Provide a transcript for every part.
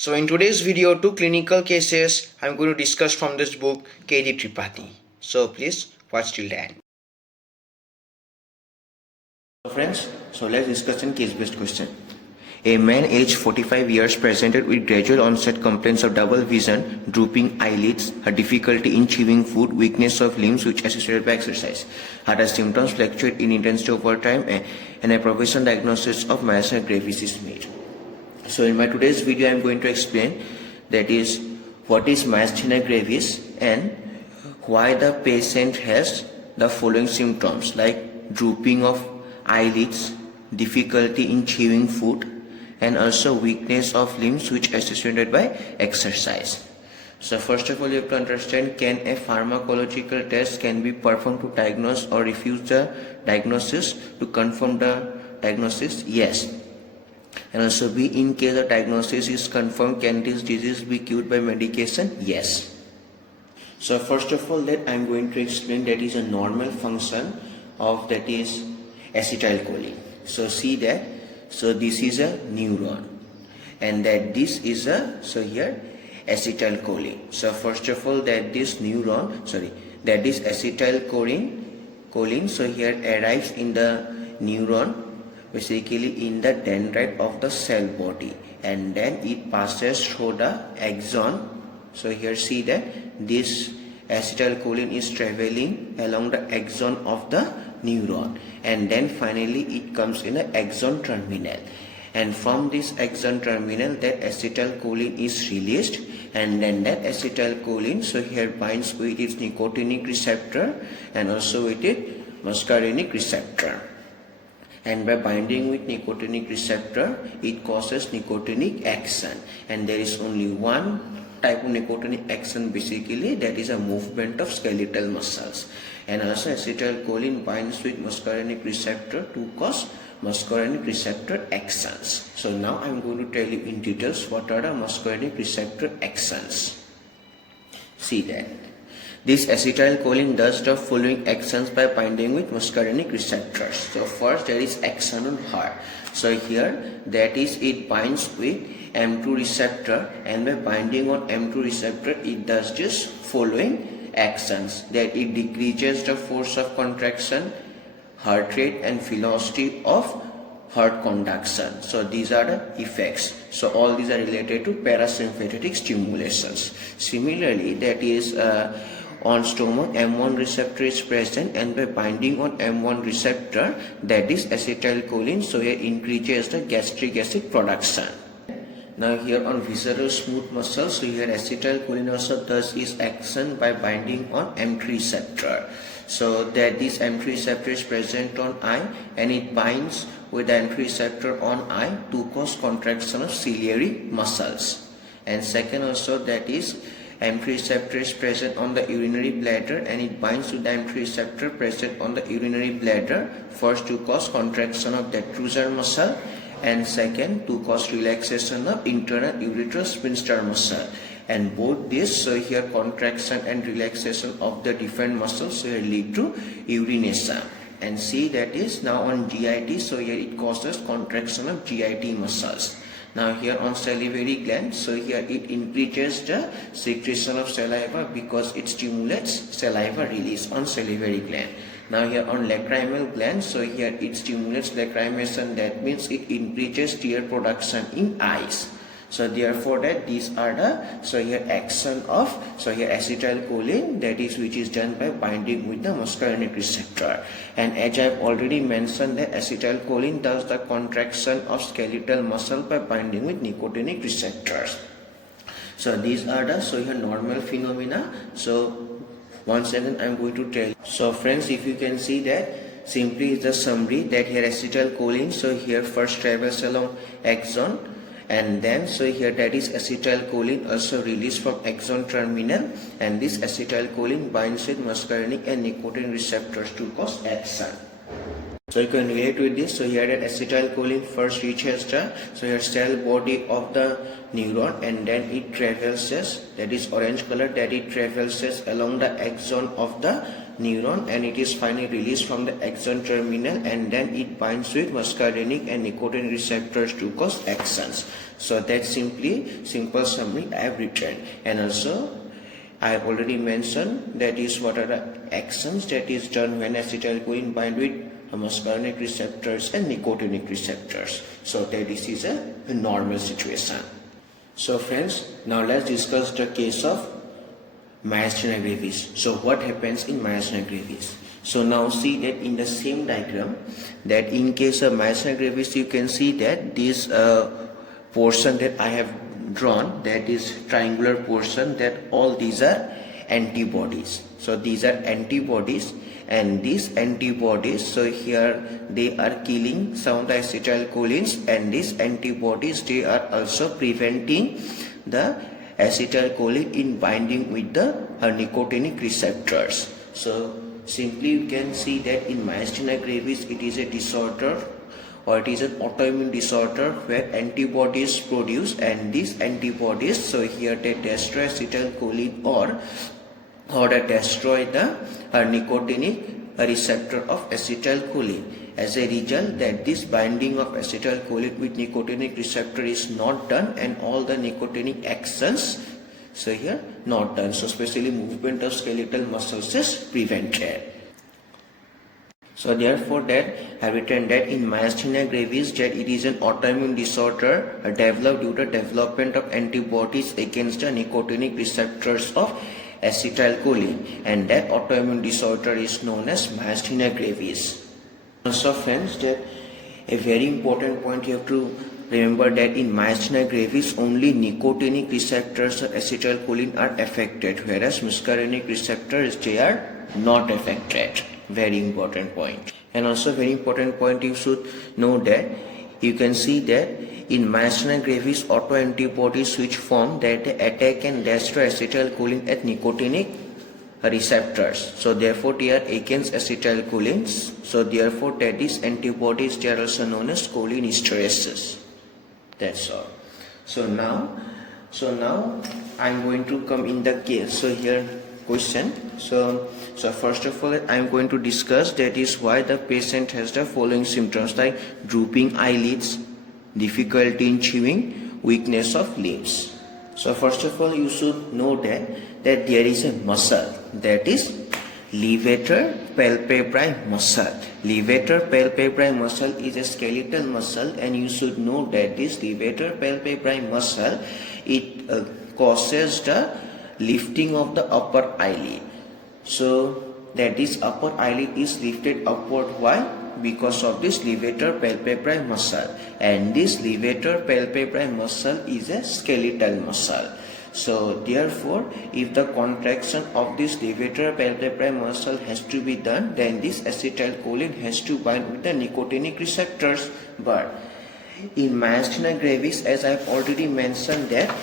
So in today's video, two clinical cases I'm going to discuss from this book, K.D. Tripathi. So please watch till the end. So friends, let's discuss a case-based question. A man aged 45 years presented with gradual onset complaints of double vision, drooping eyelids, a difficulty in chewing food, weakness of limbs which associated by exercise. Her symptoms fluctuate in intensity over time and a provisional diagnosis of myasthenia gravis is made. So in my today's video, I am going to explain that is what is myasthenia gravis and why the patient has the following symptoms like drooping of eyelids, difficulty in chewing food, and also weakness of limbs which associated by exercise. So first of all, you have to understand, can a pharmacological test can be performed to diagnose or refuse the diagnosis, to confirm the diagnosis? Yes. And also B, in case the diagnosis is confirmed, can this disease be cured by medication? Yes. So first of all, that I am going to explain that is a normal function of that is acetylcholine. So see that, so this is a neuron and that this is a, so here acetylcholine. So first of all, that this neuron, that is acetylcholine, so here arrives in the neuron, basically in the dendrite of the cell body, and then it passes through the axon. So here see that this acetylcholine is traveling along the axon of the neuron, and then finally it comes in the axon terminal, and from this axon terminal that acetylcholine is released, and then that acetylcholine so here binds with its nicotinic receptor and also with its muscarinic receptor. And by binding with nicotinic receptor, it causes nicotinic action, and there is only one type of nicotinic action, basically that is a movement of skeletal muscles. And also acetylcholine binds with muscarinic receptor to cause muscarinic receptor actions. So now I am going to tell you in details what are the muscarinic receptor actions. See that this acetylcholine does the following actions by binding with muscarinic receptors. So first there is action on heart. So here that is it binds with M2 receptor, and by binding on M2 receptor it does this following actions, that it decreases the force of contraction, heart rate and velocity of heart conduction. So these are the effects. So all these are related to parasympathetic stimulations. Similarly, that is on stomach M1 receptor is present, and by binding on M1 receptor, that is acetylcholine, so it increases the gastric acid production. Now here on visceral smooth muscle, so here acetylcholine also does its action by binding on M3 receptor. So that this M3 receptor is present on eye, and it binds with the M3 receptor on eye to cause contraction of ciliary muscles. And second also, that is M3 receptor is present on the urinary bladder, and it binds to the M3 receptor present on the urinary bladder, first to cause contraction of detrusor muscle, and second to cause relaxation of internal ureterosphincter muscle. And both this, so here contraction and relaxation of the different muscles, so here lead to urination. And see that is now on GIT, so here it causes contraction of GIT muscles. Now here on salivary gland, so here it increases the secretion of saliva because it stimulates saliva release on salivary gland. Now here on lacrimal gland, so here it stimulates lacrimation, that means it increases tear production in eyes. So therefore that these are the, so here action of, so here acetylcholine, that is which is done by binding with the muscarinic receptor. And as I have already mentioned, that acetylcholine does the contraction of skeletal muscle by binding with nicotinic receptors. So these are the, so here normal phenomena. So once again I am going to tell you. So friends, if you can see that simply is the summary, that here acetylcholine, so here first travels along axon, and then so here that is acetylcholine also released from axon terminal, and this acetylcholine binds with muscarinic and nicotinic receptors to cause action. So you can relate with this. So here that acetylcholine first reaches the cell body of the neuron, and then it traverses, that is orange color, that it traverses along the axon of the neuron, and it is finally released from the axon terminal, and then it binds with muscarinic and nicotinic receptors to cause axons. So that's simple summary I have written. And also I have already mentioned that is what are the axons that is done when acetylcholine bind with muscarinic receptors and nicotinic receptors. So that this is a normal situation. So friends, now let's discuss the case of myasthenia gravis. So what happens in myasthenia gravis? So now see that in the same diagram, that in case of myasthenia gravis, you can see that this portion that I have drawn, that is triangular portion, that all these are antibodies. So these are antibodies, and these antibodies, so here they are killing some of the acetylcholines, and these antibodies, they are also preventing the acetylcholine in binding with the nicotinic receptors. So simply you can see that in myasthenia gravis it is a disorder, or it is an autoimmune disorder where antibodies produce, and these antibodies, so here they destroy acetylcholine or they destroy the nicotinic receptor of acetylcholine. As a result, that this binding of acetylcholine with nicotinic receptor is not done, and all the nicotinic actions, so here not done. So especially movement of skeletal muscles is prevented. So therefore that I have written that in myasthenia gravis that it is an autoimmune disorder developed due to development of antibodies against the nicotinic receptors of acetylcholine, and that autoimmune disorder is known as myasthenia gravis. Also friends, that a very important point you have to remember, that in myasthenia gravis only nicotinic receptors of acetylcholine are affected, whereas muscarinic receptors, they are not affected. Very important point. And also very important point, you should know that you can see that in myasthenia gravis autoantibodies which form, that attack and destroy acetylcholine at nicotinic receptors. So therefore they are against acetylcholines. So therefore that is antibodies, they are also known as cholinesterases. That's all. So now I'm going to come in the case. So here question. So first of all I'm going to discuss that is why the patient has the following symptoms like drooping eyelids, difficulty in chewing, weakness of limbs. So first of all you should know that there is a muscle, that is levator palpebrae muscle. Levator palpebrae muscle is a skeletal muscle, and you should know that this levator palpebrae muscle, it causes the lifting of the upper eyelid. So that this upper eyelid is lifted upward. Why? Because of this levator palpebrae muscle, and this levator palpebrae muscle is a skeletal muscle. So therefore if the contraction of this levator palpebrae muscle has to be done, then this acetylcholine has to bind with the nicotinic receptors. But in myasthenia gravis, as I have already mentioned, that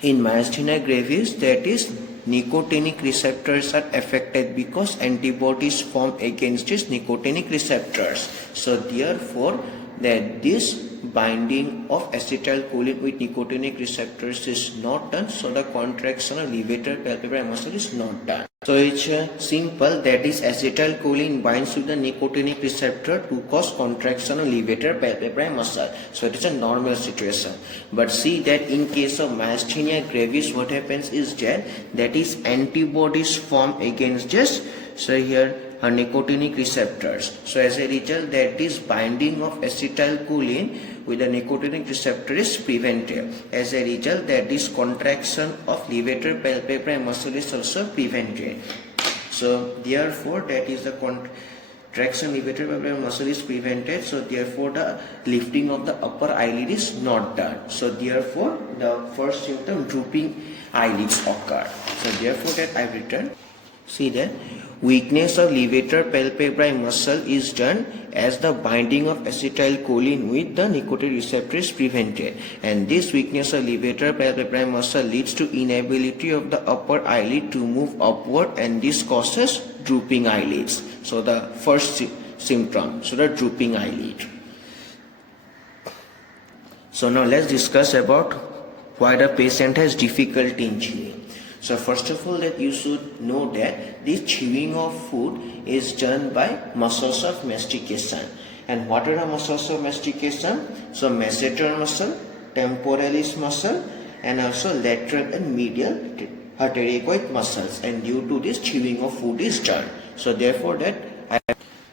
in myasthenia gravis, that is nicotinic receptors are affected because antibodies form against these nicotinic receptors. So therefore that this binding of acetylcholine with nicotinic receptors is not done, so the contraction of levator palpebrae muscle is not done. So it's simple, that is acetylcholine binds with the nicotinic receptor to cause contraction of levator palpebrae muscle. So it is a normal situation. But see that in case of myasthenia gravis, what happens is that is antibodies form against this, so here nicotinic receptors. So as a result, that this binding of acetylcholine with the nicotinic receptor is prevented. As a result, that this contraction of levator palpebrae muscle is also prevented. So therefore that is the contraction levator palpebrae muscle is prevented. So therefore the lifting of the upper eyelid is not done. So therefore the first symptom, drooping eyelids, occur. So therefore that I have written. See that weakness of levator palpebrae muscle is done as the binding of acetylcholine with the nicotinic receptor is prevented, and this weakness of levator palpebrae muscle leads to inability of the upper eyelid to move upward, and this causes drooping eyelids. So the first symptom, so the drooping eyelid. So now let's discuss about why the patient has difficulty in chewing. So first of all, that you should know that this chewing of food is done by muscles of mastication. And what are the muscles of mastication? So masseter muscle, temporalis muscle, and also lateral and medial pterygoid muscles. And due to this, chewing of food is done. So therefore that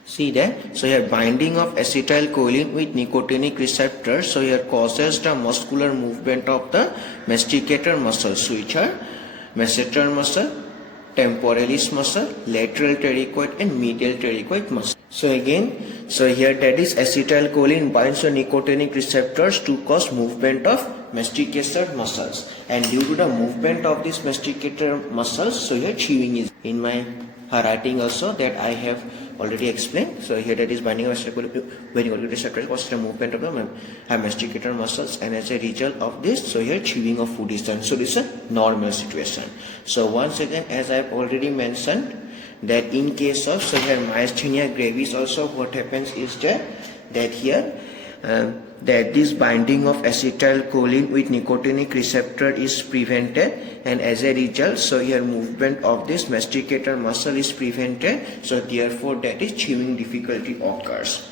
see that, so here binding of acetylcholine with nicotinic receptors, so here causes the muscular movement of the masticator muscles, which are masseter muscle, temporalis muscle, lateral pterygoid and medial pterygoid muscle. So again, so here that is acetylcholine binds to nicotinic receptors to cause movement of masticator muscles, and due to the movement of these masticator muscles, so here chewing is in my writing also that I have already explained. So here that is binding of acetylcholine receptors causes the movement of the masticator muscles, and as a result of this, so here chewing of food is done. So this is a normal situation. So once again, as I have already mentioned, that in case of, so here myasthenia gravis also, what happens is that here that this binding of acetylcholine with nicotinic receptor is prevented, and as a result, so here movement of this masticator muscle is prevented, so therefore that is chewing difficulty occurs.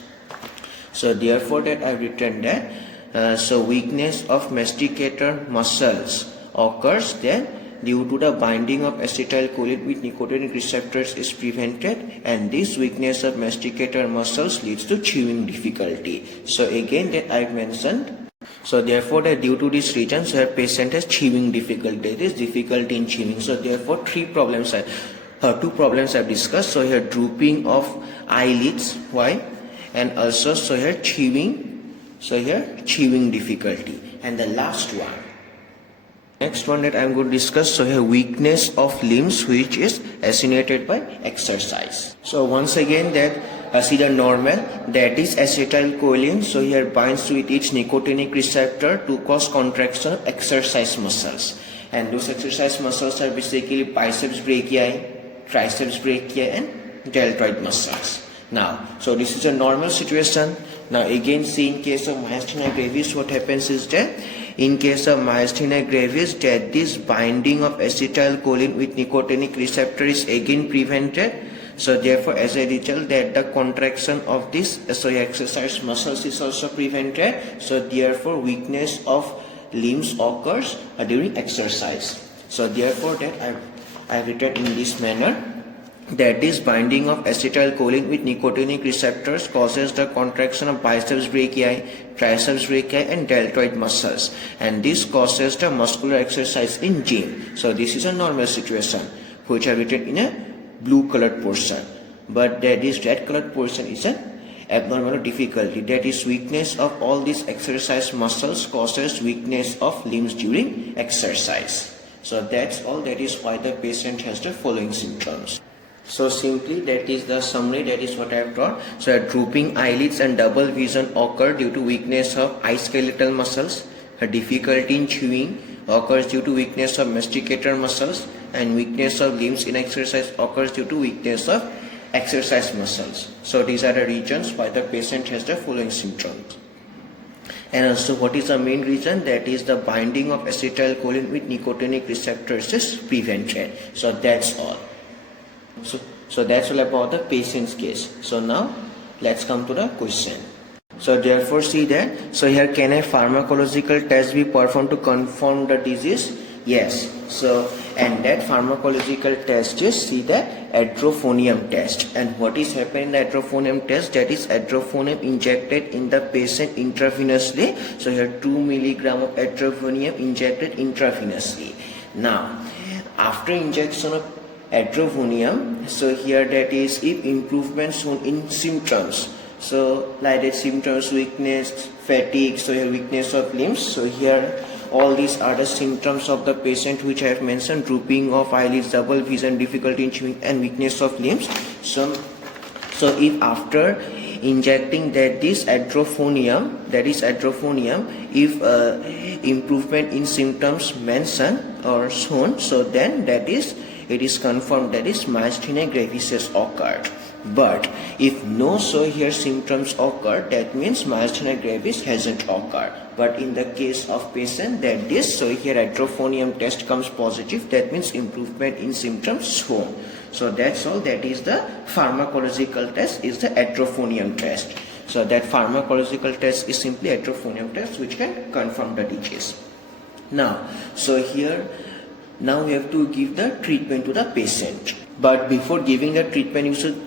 So therefore that I have written that so weakness of masticator muscles occurs then due to the binding of acetylcholine with nicotinic receptors is prevented, and this weakness of masticator muscles leads to chewing difficulty. So again that I mentioned, so therefore that due to this reason, so a patient has chewing difficulty, there is difficulty in chewing. So therefore two problems I've discussed. So here drooping of eyelids, why, and also so here chewing difficulty. And the last one, next one that I am going to discuss, so here weakness of limbs which is associated by exercise. So once again that see the normal, that is acetylcholine, so here binds with its nicotinic receptor to cause contraction of exercise muscles, and those exercise muscles are basically biceps brachii, triceps brachii and deltoid muscles. Now, so this is a normal situation. Now again, see in case of myasthenia gravis, what happens is that in case of myasthenia gravis, that this binding of acetylcholine with nicotinic receptor is again prevented. So therefore, as a result, that the contraction of this exercise muscles is also prevented. So therefore, weakness of limbs occurs during exercise. So therefore, that I've written in this manner, that is binding of acetylcholine with nicotinic receptors causes the contraction of biceps brachii, triceps brachii and deltoid muscles, and this causes the muscular exercise in gym. So this is a normal situation which are written in a blue colored portion, but that is red colored portion is an abnormal difficulty, that is weakness of all these exercise muscles causes weakness of limbs during exercise. So that's all, that is why the patient has the following symptoms. So simply that is the summary, that is what I have taught. So drooping eyelids and double vision occur due to weakness of eye skeletal muscles, a difficulty in chewing occurs due to weakness of masticator muscles, and weakness of limbs in exercise occurs due to weakness of exercise muscles. So these are the reasons why the patient has the following symptoms. And also what is the main reason, that is the binding of acetylcholine with nicotinic receptors is prevented. So that's all. So that's all about the patient's case. So now let's come to the question. So therefore see that, so here can a pharmacological test be performed to confirm the disease? Yes. So and that pharmacological test is, see the adrophonium test. And what is happening in the adrophonium test, that is adrophonium injected in the patient intravenously. So here 2 milligram of adrophonium injected intravenously. Now after injection of adrophonium, so here that is if improvement shown in symptoms, so like that symptoms, weakness, fatigue, so here weakness of limbs, so here all these are the symptoms of the patient which I have mentioned, drooping of eyelids, double vision, difficulty in chewing and weakness of limbs. So if after injecting this adrophonium, if improvement in symptoms mentioned or shown, so then that is it is confirmed that is myasthenia gravis has occurred. But if no here symptoms occur, that means myasthenia gravis hasn't occurred. But in the case of patient that this, here atrophonium test comes positive, that means improvement in symptoms shown. So that's all. That is the pharmacological test, is the atrophonium test. So that pharmacological test is simply atrophonium test which can confirm the disease. Now, now we have to give the treatment to the patient. But before giving the treatment, you should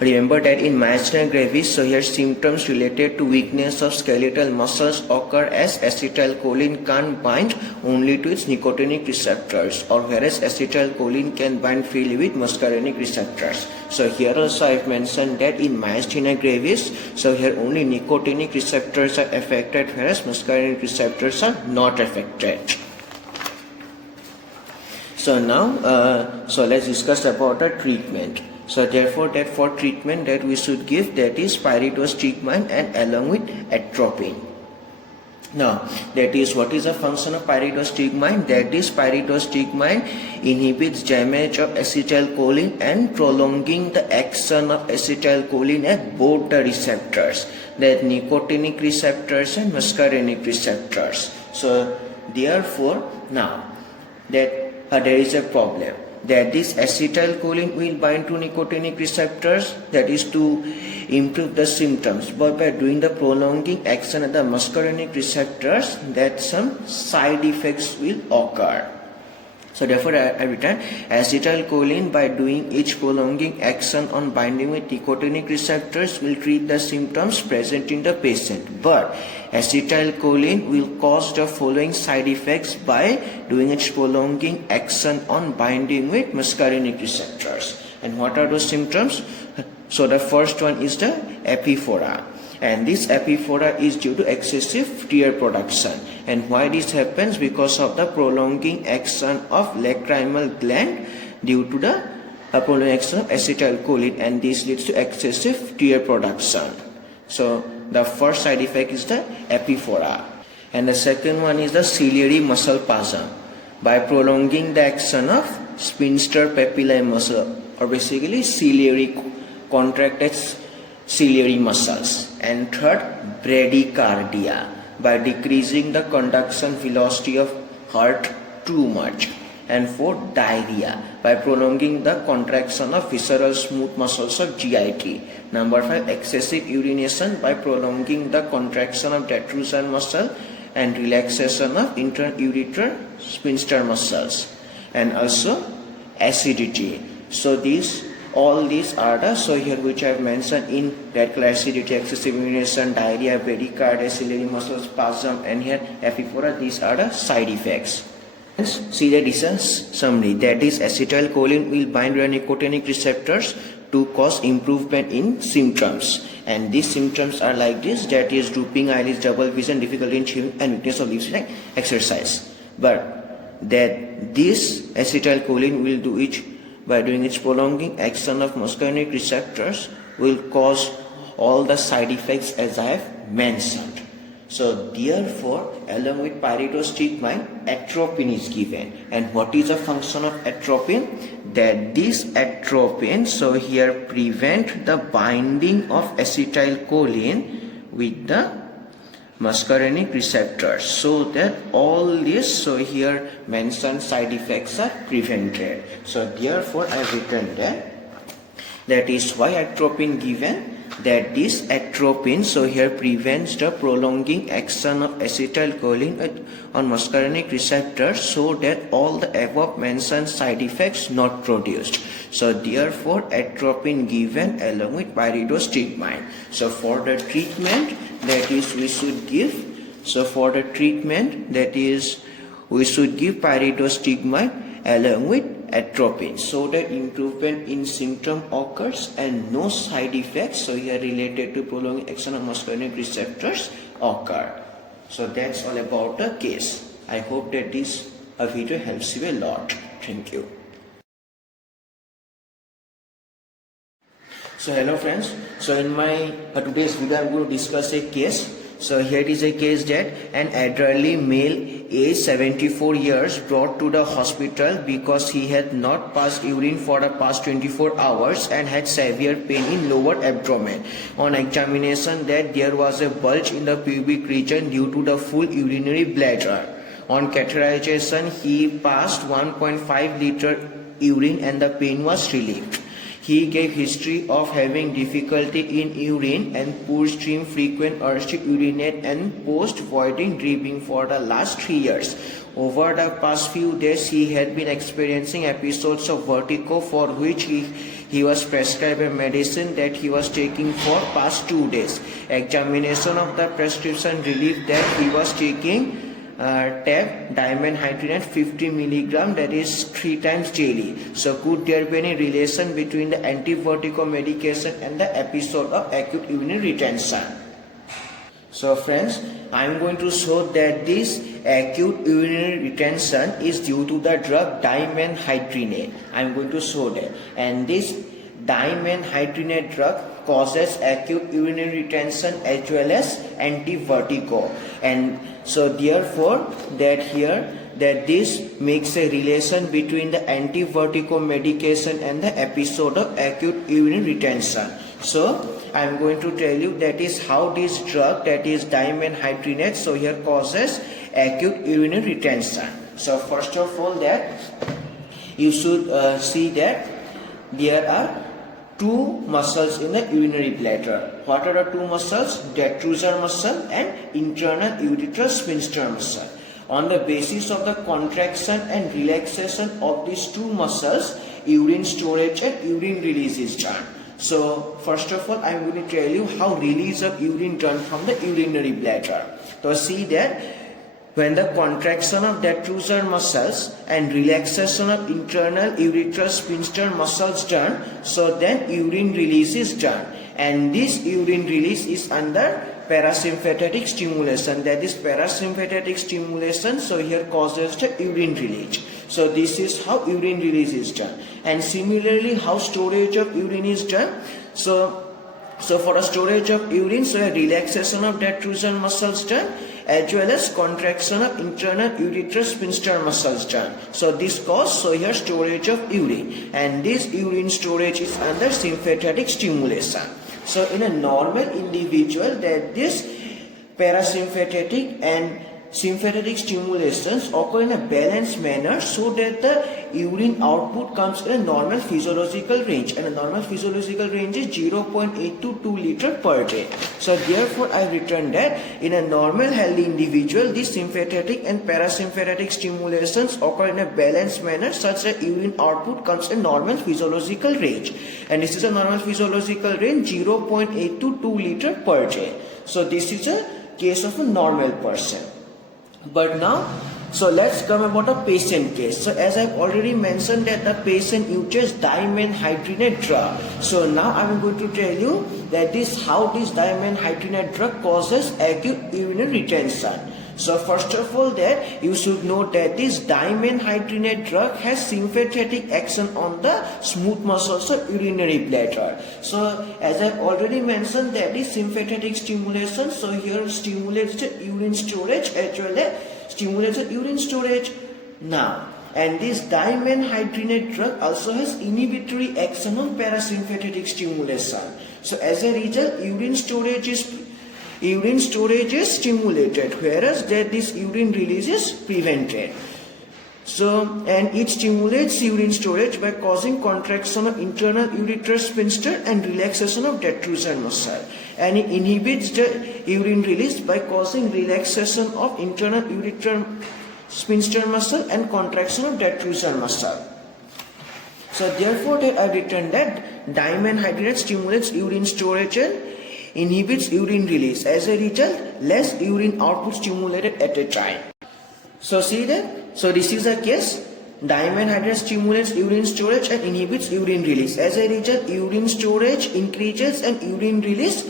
remember that in myasthenia gravis, here symptoms related to weakness of skeletal muscles occur as acetylcholine can't bind only to its nicotinic receptors, or whereas acetylcholine can bind freely with muscarinic receptors. So here also I have mentioned that in myasthenia gravis, here only nicotinic receptors are affected, whereas muscarinic receptors are not affected. So now, let's discuss about the treatment. So therefore, that for treatment that we should give, that is pyridostigmine and along with atropine. Now, that is, what is the function of pyridostigmine? That is, pyridostigmine inhibits damage of acetylcholine and prolonging the action of acetylcholine at both the receptors, that nicotinic receptors and muscarinic receptors. So therefore, now that there is a problem, that this acetylcholine will bind to nicotinic receptors, that is to improve the symptoms, but by doing the prolonging action at the muscarinic receptors, that some side effects will occur. So therefore I return, acetylcholine by doing its prolonging action on binding with nicotinic receptors will treat the symptoms present in the patient, but acetylcholine will cause the following side effects by doing its prolonging action on binding with muscarinic receptors. And what are those symptoms? So the first one is the epiphora, and this epiphora is due to excessive tear production. And why this happens? Because of the prolonging action of lacrimal gland due to the prolonging action of acetylcholine, and this leads to excessive tear production. So the first side effect is the epiphora. And the second one is the ciliary muscle spasm by prolonging the action of sphincter papillae muscle, or basically ciliary contracted ciliary muscles. And third, bradycardia by decreasing the conduction velocity of heart too much. And fourth, diarrhea by prolonging the contraction of visceral smooth muscles of GIT. Number 5, excessive urination by prolonging the contraction of detrusor muscle and relaxation of intra-ureter sphincter muscles. And also acidity. So all these are the, here which I have mentioned in red color: acidity, excessive urination, diarrhea, bradycardia, ciliary muscle spasm, and here epiphora. These are the side effects. See that this is summary, that is acetylcholine will bind to nicotinic receptors to cause improvement in symptoms, and these symptoms are like this, that is drooping eyelids, double vision, difficulty in chewing, and weakness of lips like exercise. But that this acetylcholine will do it by doing its prolonging action of muscarinic receptors will cause all the side effects as I have mentioned. So therefore, along with pyridostigmine, atropine is given. And what is the function of atropine? That this atropine, here prevent the binding of acetylcholine with the muscarinic receptors, so that all this, here mentioned side effects are prevented. So therefore I have written that is why atropine given, that this atropine, here prevents the prolonging action of acetylcholine on muscarinic receptors, so that all the above mentioned side effects not produced. So therefore atropine given along with pyridostigmine. So for the treatment, that is we should give, we should give pyridostigmine along with atropine, so that improvement in symptom occurs and no side effects, here related to prolonged action of muscarinic receptors occur. So that's all about the case. I hope that this video helps you a lot. Thank you. So hello friends, so in my today's video I'm going to discuss a case. So here it is a case that an elderly male age 74 years, brought to the hospital because he had not passed urine for the past 24 hours and had severe pain in lower abdomen. On examination, that there was a bulge in the pubic region due to the full urinary bladder. On catheterization, he passed 1.5 liter urine and the pain was relieved. He gave history of having difficulty in urine and poor stream, frequent urge to urinate and post-voiding dripping for the last 3 years. Over the past few days, he had been experiencing episodes of vertigo for which he was prescribed a medicine that he was taking for past 2 days. Examination of the prescription revealed that he was taking tab dimenhydrinate 50 milligram, that is 3 times daily. So could there be any relation between the anti-vertigo medication and the episode of acute urinary retention? So friends, I am going to show that this acute urinary retention is due to the drug dimenhydrinate. I am going to show that. And this dimenhydrinate drug causes acute urinary retention as well as anti-vertigo. And so therefore that this makes a relation between the anti-vertigo medication and the episode of acute urinary retention. So I am going to tell you that is how this drug, that is dimenhydrinate, so here causes acute urinary retention. So first of all, that you should see that there are two muscles in the urinary bladder. What are the two muscles? Detrusor muscle and internal ureteral sphincter muscle. On the basis of the contraction and relaxation of these two muscles, urine storage and urine release is done. So first of all, I am going to tell you how release of urine done from the urinary bladder. So see that when the contraction of detrusor muscles and relaxation of internal ureteral sphincter muscles done, so then urine release is done. And this urine release is under parasympathetic stimulation, that is parasympathetic stimulation, so here causes the urine release. So this is how urine release is done. And similarly, how storage of urine is done. So for a storage of urine, so a relaxation of detrusor muscles done as well as contraction of internal ureteral sphincter muscles done. So this cause, so here storage of urine, and this urine storage is under sympathetic stimulation. So in a normal individual, that this parasympathetic and sympathetic stimulations occur in a balanced manner so that the urine output comes in a normal physiological range, and a normal physiological range is 0.8 to 2 liter per day. So therefore I return that in a normal healthy individual, these sympathetic and parasympathetic stimulations occur in a balanced manner such that urine output comes in normal physiological range, and this is a normal physiological range 0.8 to 2 liter per day. So this is a case of a normal person. But now, so let's come about a patient case. So as I've already mentioned that the patient uses dimenhydrinate drug. So now I'm going to tell you that how this dimenhydrinate drug causes acute urinary retention. So first of all, that you should know that this dimenhydrinate drug has sympathetic action on the smooth muscles of urinary bladder. So as I've already mentioned, that is sympathetic stimulation. So here stimulates the urine storage as well as stimulates the urine storage. Now, and this dimenhydrinate drug also has inhibitory action on parasympathetic stimulation. So as a result, urine storage is stimulated, whereas that this urine release is prevented. So, and it stimulates urine storage by causing contraction of internal ureteral sphincter and relaxation of detrusor muscle. And it inhibits the urine release by causing relaxation of internal ureteral sphincter muscle and contraction of detrusor muscle. So therefore, that I written that dimenhydrinate stimulates urine storage and inhibits urine release. As a result, less urine output stimulated at a time. So see that? So this is a case. Dimenhydrinate stimulates urine storage and inhibits urine release. As a result, urine storage increases and urine release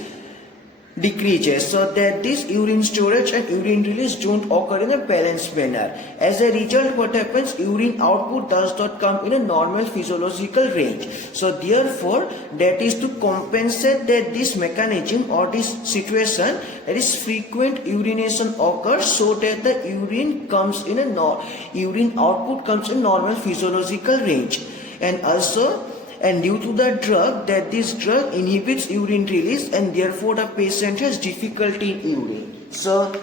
decreases, so that this urine storage and urine release don't occur in a balanced manner. As a result, what happens? Urine output does not come in a normal physiological range. So therefore, that is to compensate that this mechanism or this situation, that is frequent urination occurs, so that the urine comes in a urine output comes in normal physiological range. And due to the drug, that this drug inhibits urine release, and therefore the patient has difficulty in urine. So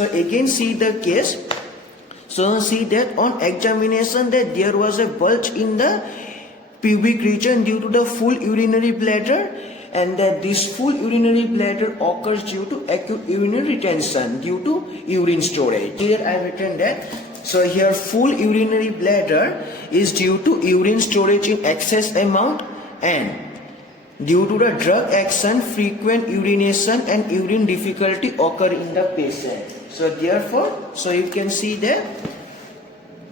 again see the case. So see that on examination that there was a bulge in the pubic region due to the full urinary bladder, and that this full urinary bladder occurs due to acute urinary retention due to urine storage. Here I have written that. So here full urinary bladder is due to urine storage in excess amount, and due to the drug action, frequent urination and urine difficulty occur in the patient. So therefore, so you can see that,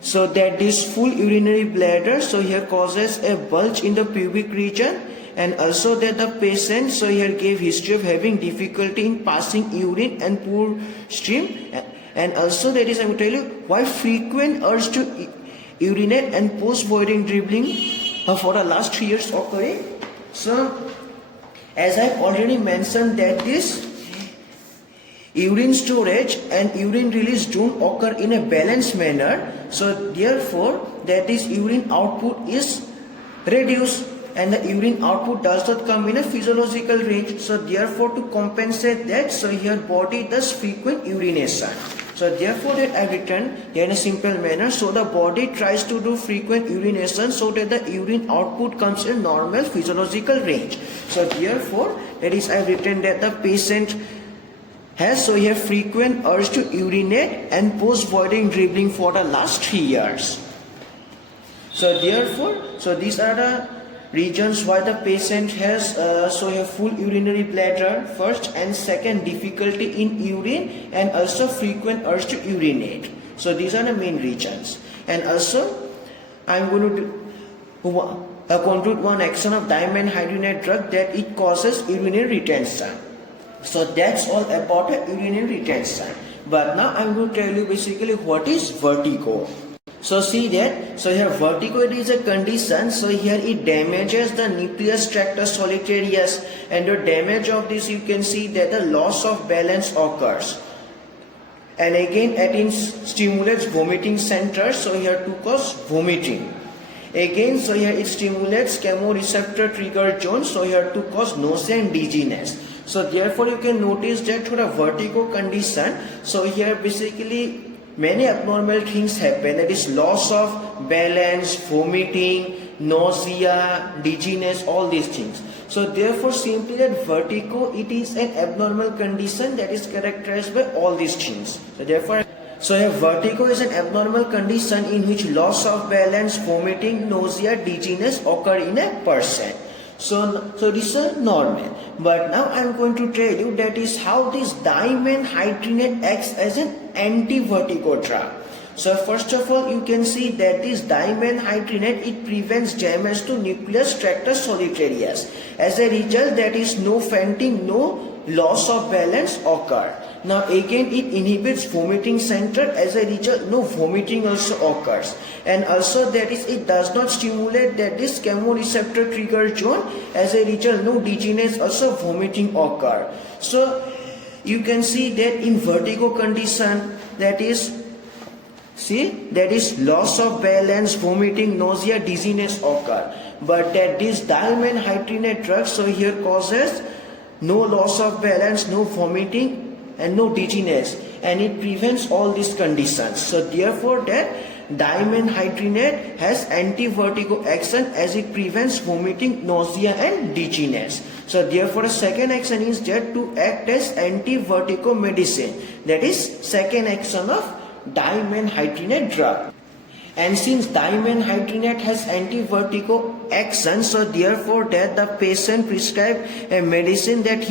so that this full urinary bladder, so here causes a bulge in the pubic region, and also that the patient, so here gave history of having difficulty in passing urine and poor stream. And also that is, I will tell you why frequent urge to urinate and post-voiding dribbling for the last 3 years occurring. So as I already mentioned that this urine storage and urine release don't occur in a balanced manner. So therefore that this urine output is reduced, and the urine output does not come in a physiological range. So therefore to compensate that, so here body does frequent urination. So therefore that I have written here in a simple manner. So the body tries to do frequent urination so that the urine output comes in normal physiological range. So therefore that is I have written that the patient has, so here, frequent urge to urinate and post-voiding dribbling for the last 3 years. So therefore, so these are the reasons why the patient has so a full urinary bladder first, and second difficulty in urine, and also frequent urge to urinate. So these are the main reasons. And also I am going to conclude one action of dimenhydrinate drug, that it causes urinary retention. So that's all about urinary retention. But now I am going to tell you basically what is vertigo. So see that, so here vertigo, it is a condition, so here it damages the nucleus tractus solitarius, and the damage of this, you can see that the loss of balance occurs. And again it stimulates vomiting center, so here to cause vomiting. Again, so here it stimulates chemoreceptor trigger zone, so here to cause nausea and dizziness. So therefore you can notice that for a vertigo condition, so here basically many abnormal things happen, that is loss of balance, vomiting, nausea, dizziness, all these things. So therefore simply that vertigo, it is an abnormal condition that is characterized by all these things. So therefore, so here vertigo is an abnormal condition in which loss of balance, vomiting, nausea, dizziness occur in a person. So this is normal. But now I am going to tell you that is how this dimenhydrinate acts as an anti-vertigo drug. So first of all, you can see that this dimenhydrinate, it prevents damage to nucleus tractus solitarius. As a result, that is no fainting, no loss of balance occur. Now again it inhibits vomiting center, as a result no vomiting also occurs. And also that is it does not stimulate that this chemoreceptor trigger zone, as a result no dizziness, also vomiting occur. So you can see that in vertigo condition, that is, see, that is loss of balance, vomiting, nausea, dizziness occur. But that this dimenhydrinate drug, so here causes no loss of balance, no vomiting and no dizziness, and it prevents all these conditions. So therefore that dimenhydrinate has anti-vertigo action, as it prevents vomiting, nausea and dizziness. So therefore the second action is that to act as anti-vertigo medicine, that is second action of dimenhydrinate drug. And since dimenhydrinate has anti-vertigo action, so therefore that the patient prescribed a medicine that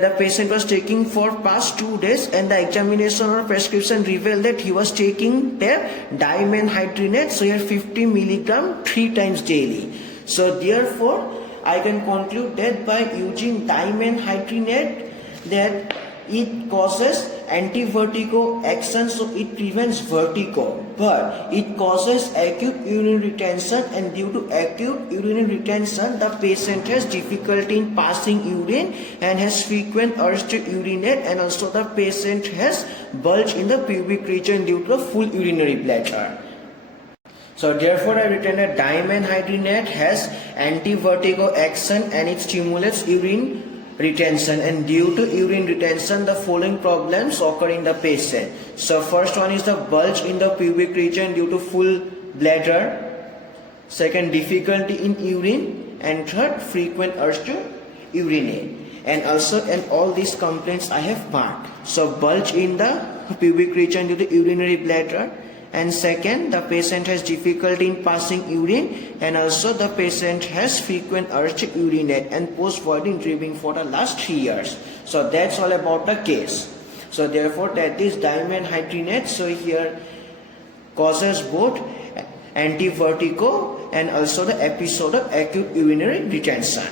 the patient was taking for past 2 days, and the examination or prescription revealed that he was taking the dimenhydrinate, so here 50 milligram 3 times daily. So therefore I can conclude that by using dimenhydrinate, that it causes anti-vertigo action, so it prevents vertigo, but it causes acute urinary retention, and due to acute urinary retention the patient has difficulty in passing urine and has frequent urge to urinate, and also the patient has bulge in the pubic region due to a full urinary bladder. So therefore I written that dimenhydrinate has anti-vertigo action and it stimulates urine retention, and due to urine retention the following problems occur in the patient. So first one is the bulge in the pubic region due to full bladder, second difficulty in urine, and third frequent urge to urinate. And also in all these complaints I have marked. So bulge in the pubic region due to urinary bladder, and second the patient has difficulty in passing urine, and also the patient has frequent urge to urinate and post-voiding dripping for the last 3 years. So that's all about the case. So therefore that is dimenhydrinate, so here causes both anti-vertigo and also the episode of acute urinary retention.